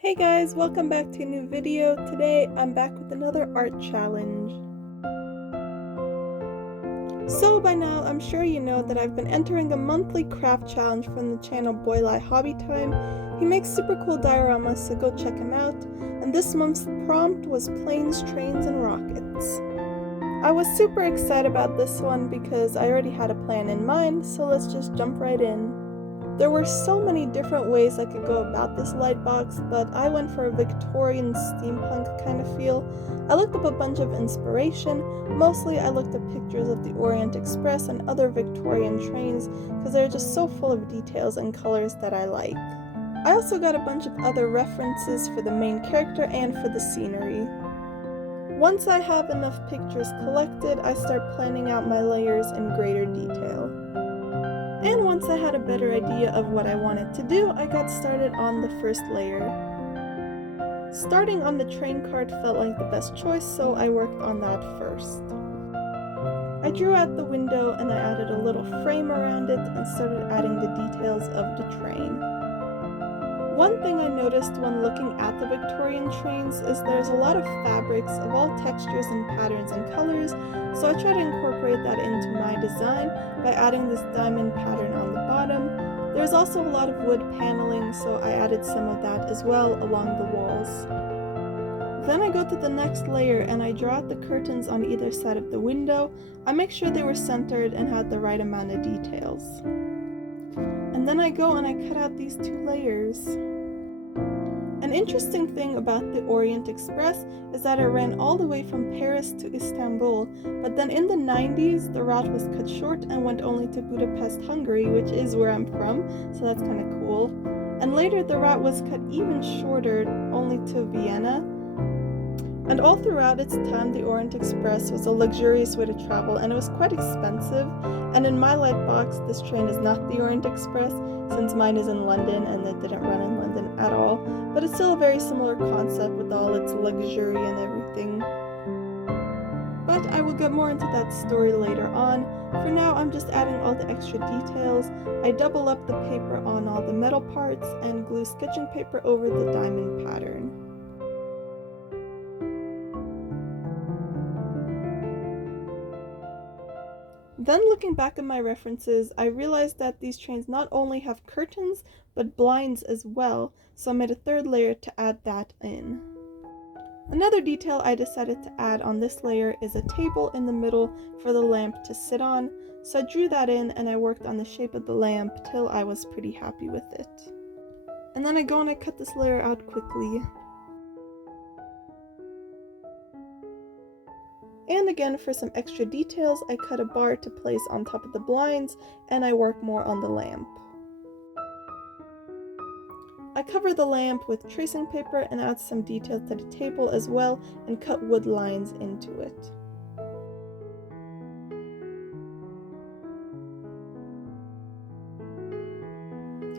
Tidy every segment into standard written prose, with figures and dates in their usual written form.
Hey guys, welcome back to a new video. Today I'm back with another art challenge. So by now I'm sure you know that I've been entering a monthly craft challenge from the channel Boylai Hobby Time. He makes super cool dioramas, so go check him out. And this month's prompt was planes, trains, and rockets. I was super excited about this one because I already had a plan in mind, so let's just jump right in. There were so many different ways I could go about this lightbox, but I went for a Victorian steampunk kind of feel. I looked up a bunch of inspiration. Mostly I looked at pictures of the Orient Express and other Victorian trains because they're just so full of details and colors that I like. I also got a bunch of other references for the main character and for the scenery. Once I have enough pictures collected, I start planning out my layers in greater detail. And once I had a better idea of what I wanted to do, I got started on the first layer. Starting on the train cart felt like the best choice, so I worked on that first. I drew out the window and I added a little frame around it and started adding the details of the train. One thing I noticed when looking at the Victorian trains is there's a lot of fabrics of all textures and patterns and colors, so I try to incorporate that into my design by adding this diamond pattern on the bottom. There's also a lot of wood paneling, so I added some of that as well along the walls. Then I go to the next layer and I draw out the curtains on either side of the window. I make sure they were centered and had the right amount of details. And then I go and I cut out these two layers. An interesting thing about the Orient Express is that it ran all the way from Paris to Istanbul, but then in the 90s the route was cut short and went only to Budapest, Hungary, which is where I'm from, so that's kind of cool. And later the route was cut even shorter, only to Vienna. And all throughout its time, the Orient Express was a luxurious way to travel, and it was quite expensive. And in my lightbox, this train is not the Orient Express, since mine is in London and it didn't run in London at all. But it's still a very similar concept with all its luxury and everything. But I will get more into that story later on. For now, I'm just adding all the extra details. I double up the paper on all the metal parts and glue sketching paper over the diamond pattern. Then looking back at my references, I realized that these trains not only have curtains, but blinds as well, so I made a third layer to add that in. Another detail I decided to add on this layer is a table in the middle for the lamp to sit on, so I drew that in and I worked on the shape of the lamp till I was pretty happy with it. And then I go and I cut this layer out quickly. And again, for some extra details, I cut a bar to place on top of the blinds, and I work more on the lamp. I cover the lamp with tracing paper and add some details to the table as well, and cut wood lines into it.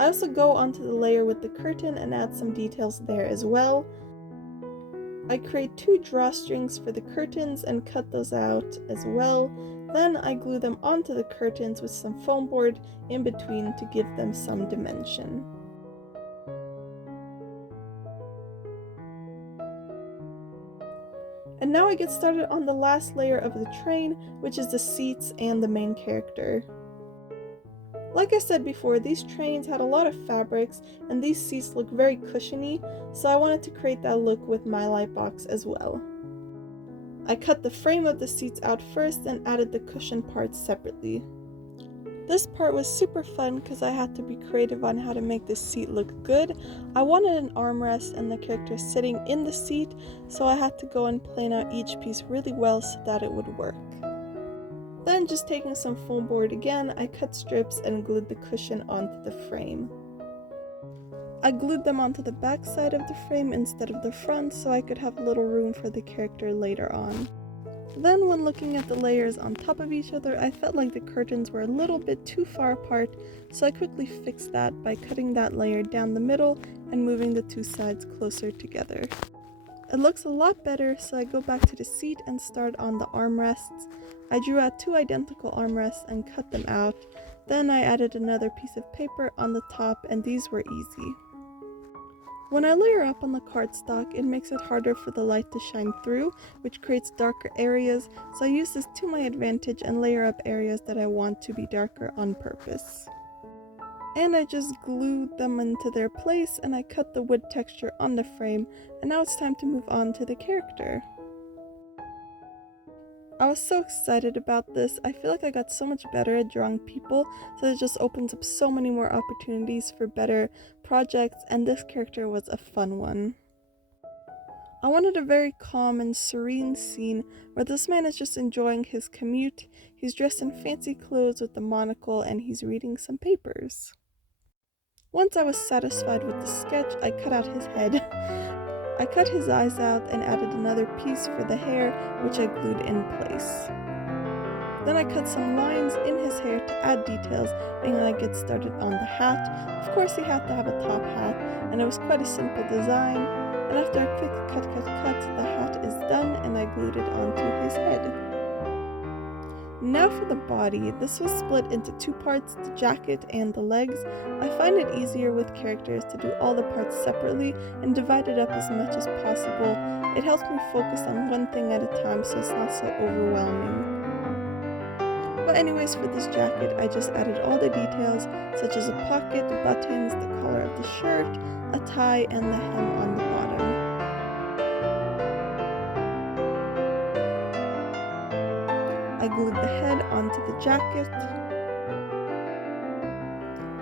I also go onto the layer with the curtain and add some details there as well. I create two drawstrings for the curtains and cut those out as well. Then I glue them onto the curtains with some foam board in between to give them some dimension. And now I get started on the last layer of the train, which is the seats and the main character. Like I said before, these trains had a lot of fabrics and these seats look very cushiony, so I wanted to create that look with my lightbox as well. I cut the frame of the seats out first and added the cushion parts separately. This part was super fun because I had to be creative on how to make this seat look good. I wanted an armrest and the character sitting in the seat, so I had to go and plan out each piece really well so that it would work. Then, just taking some foam board again, I cut strips and glued the cushion onto the frame. I glued them onto the back side of the frame instead of the front so I could have a little room for the character later on. Then, when looking at the layers on top of each other, I felt like the curtains were a little bit too far apart, so I quickly fixed that by cutting that layer down the middle and moving the two sides closer together. It looks a lot better, so I go back to the seat and start on the armrests. I drew out two identical armrests and cut them out. Then I added another piece of paper on the top, and these were easy. When I layer up on the cardstock, it makes it harder for the light to shine through, which creates darker areas, so I use this to my advantage and layer up areas that I want to be darker on purpose. And I just glued them into their place and I cut the wood texture on the frame, and now it's time to move on to the character. I was so excited about this. I feel like I got so much better at drawing people, so it just opens up so many more opportunities for better projects, and this character was a fun one. I wanted a very calm and serene scene where this man is just enjoying his commute. He's dressed in fancy clothes with a monocle and he's reading some papers. Once I was satisfied with the sketch, I cut out his head. I cut his eyes out and added another piece for the hair, which I glued in place. Then I cut some lines in his hair to add details, and I get started on the hat. Of course he had to have a top hat, and it was quite a simple design. And after a quick cut, the hat is done and I glued it onto his head. Now for the body. This was split into two parts, the jacket and the legs. I find it easier with characters to do all the parts separately and divide it up as much as possible. It helps me focus on one thing at a time so it's not so overwhelming. But anyways, for this jacket, I just added all the details, such as a pocket, buttons, the collar of the shirt, a tie, and the hem on the bottom. I glued the head onto the jacket.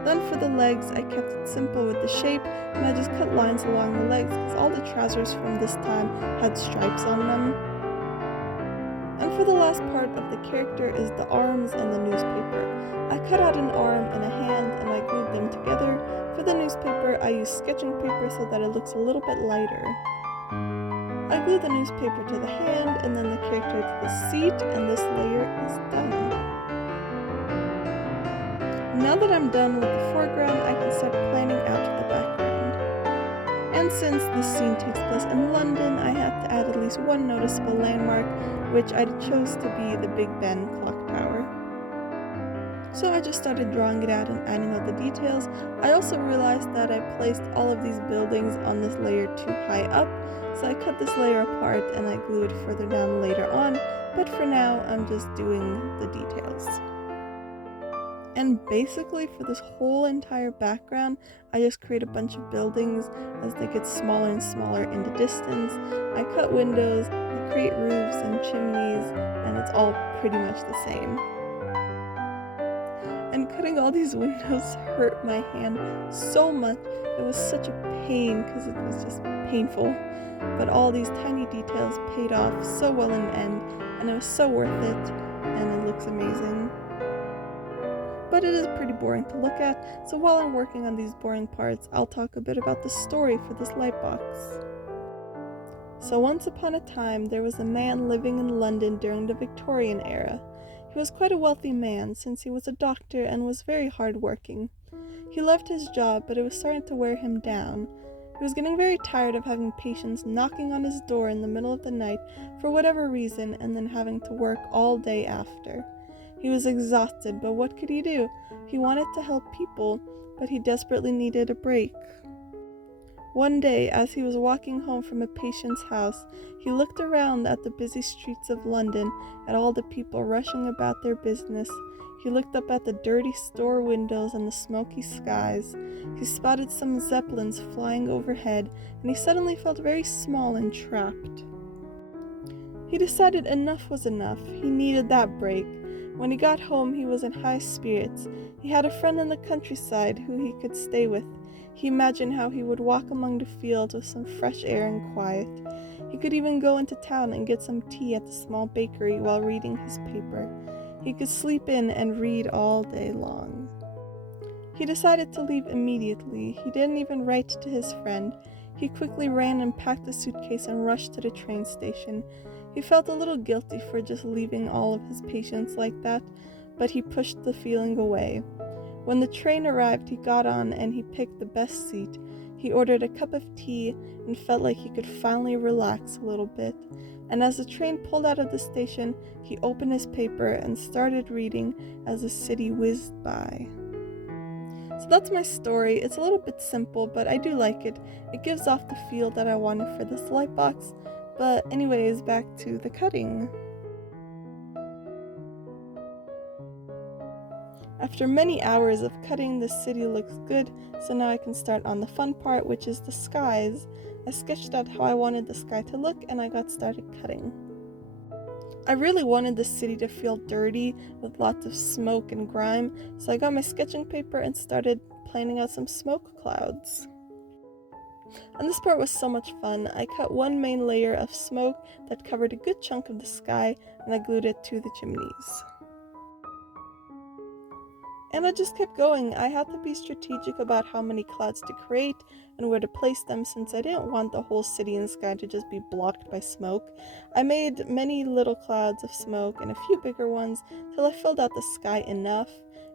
Then for the legs, I kept it simple with the shape, and I just cut lines along the legs because all the trousers from this time had stripes on them. And for the last part of the character is the arms and the newspaper. I cut out an arm and a hand and I glued them together. For the newspaper, I used sketching paper so that it looks a little bit lighter. I glued the newspaper to the hand and then the character to the seat, and this layer is done. Now that I'm done with the foreground, I can start planning out the background. And since this scene takes place in London, I had to add at least one noticeable landmark, which I chose to be the Big Ben clock tower. So I just started drawing it out and adding all the details. I also realized that I placed all of these buildings on this layer too high up, so I cut this layer apart and I glue it further down later on, but for now I'm just doing the details. And basically for this whole entire background, I just create a bunch of buildings as they get smaller and smaller in the distance. I cut windows, I create roofs and chimneys, and it's all pretty much the same. And cutting all these windows hurt my hand so much. It was such a pain because it was just painful. But all these tiny details paid off so well in the end, and it was so worth it, and it looks amazing. But it is pretty boring to look at, so while I'm working on these boring parts, I'll talk a bit about the story for this lightbox. So once upon a time, there was a man living in London during the Victorian era. He was quite a wealthy man, since he was a doctor and was very hard-working. He loved his job, but it was starting to wear him down. He was getting very tired of having patients knocking on his door in the middle of the night for whatever reason, and then having to work all day after. He was exhausted, but what could he do? He wanted to help people, but he desperately needed a break. One day, as he was walking home from a patient's house, he looked around at the busy streets of London, at all the people rushing about their business. He looked up at the dirty store windows and the smoky skies. He spotted some zeppelins flying overhead, and he suddenly felt very small and trapped. He decided enough was enough. He needed that break. When he got home, he was in high spirits. He had a friend in the countryside who he could stay with. He imagined how he would walk among the fields with some fresh air and quiet. He could even go into town and get some tea at the small bakery while reading his paper. He could sleep in and read all day long. He decided to leave immediately. He didn't even write to his friend. He quickly ran and packed a suitcase and rushed to the train station. He felt a little guilty for just leaving all of his patients like that, but he pushed the feeling away. When the train arrived, he got on and he picked the best seat. He ordered a cup of tea and felt like he could finally relax a little bit. And as the train pulled out of the station, he opened his paper and started reading as the city whizzed by. So that's my story. It's a little bit simple, but I do like it. It gives off the feel that I wanted for this light box. But anyways, back to the cutting. After many hours of cutting, the city looks good, so now I can start on the fun part, which is the skies. I sketched out how I wanted the sky to look, and I got started cutting. I really wanted the city to feel dirty with lots of smoke and grime, so I got my sketching paper and started planning out some smoke clouds. And this part was so much fun. I cut one main layer of smoke that covered a good chunk of the sky, and I glued it to the chimneys. And I just kept going. I had to be strategic about how many clouds to create and where to place them, since I didn't want the whole city and sky to just be blocked by smoke. I made many little clouds of smoke and a few bigger ones till I filled out the sky enough,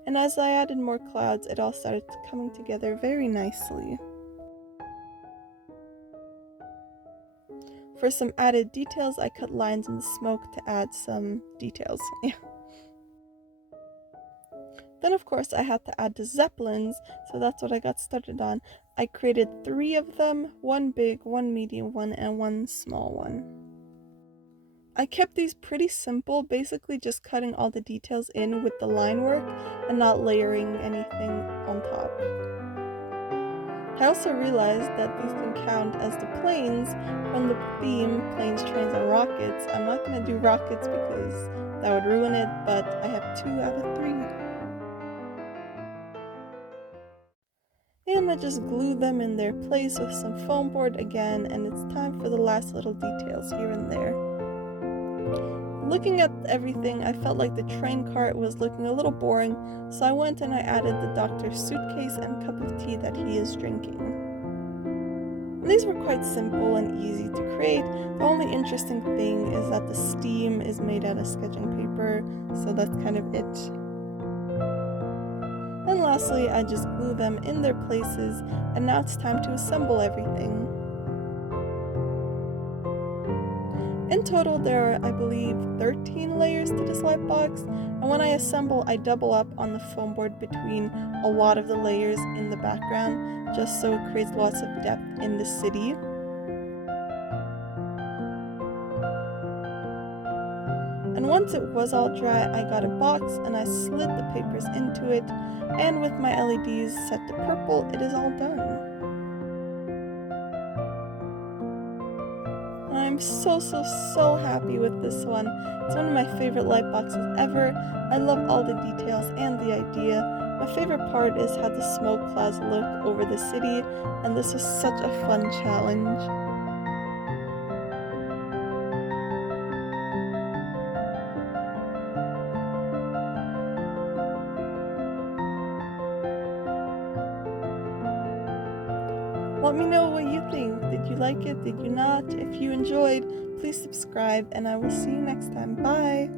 and as I added more clouds, it all started coming together very nicely. For some added details, I cut lines in the smoke to add some details. Then of course I had to add the zeppelins, so that's what I got started on. I created 3 of them, one big, one medium one, and one small one. I kept these pretty simple, basically just cutting all the details in with the line work and not layering anything on top. I also realized that these can count as the planes from the theme Planes, Trains, and Rockets. I'm not going to do rockets because that would ruin it, but I have 2 out of 3. And I just glued them in their place with some foam board again, and it's time for the last little details here and there. Looking at everything, I felt like the train cart was looking a little boring, so I went and I added the doctor's suitcase and cup of tea that he is drinking. And these were quite simple and easy to create. The only interesting thing is that the steam is made out of sketching paper, so that's kind of it. And lastly, I just glue them in their places, and now it's time to assemble everything. In total, there are, I believe, 13 layers to this light box, and when I assemble, I double up on the foam board between a lot of the layers in the background, just so it creates lots of depth in the city. And once it was all dry, I got a box and I slid the papers into it, and with my LEDs set to purple, it is all done. I'm so happy with this one. It's one of my favorite light boxes ever. I love all the details and the idea. My favorite part is how the smoke clouds look over the city, and this was such a fun challenge. Let me know what you think. Did you like it? Did you not? If you enjoyed, please subscribe, and I will see you next time. Bye!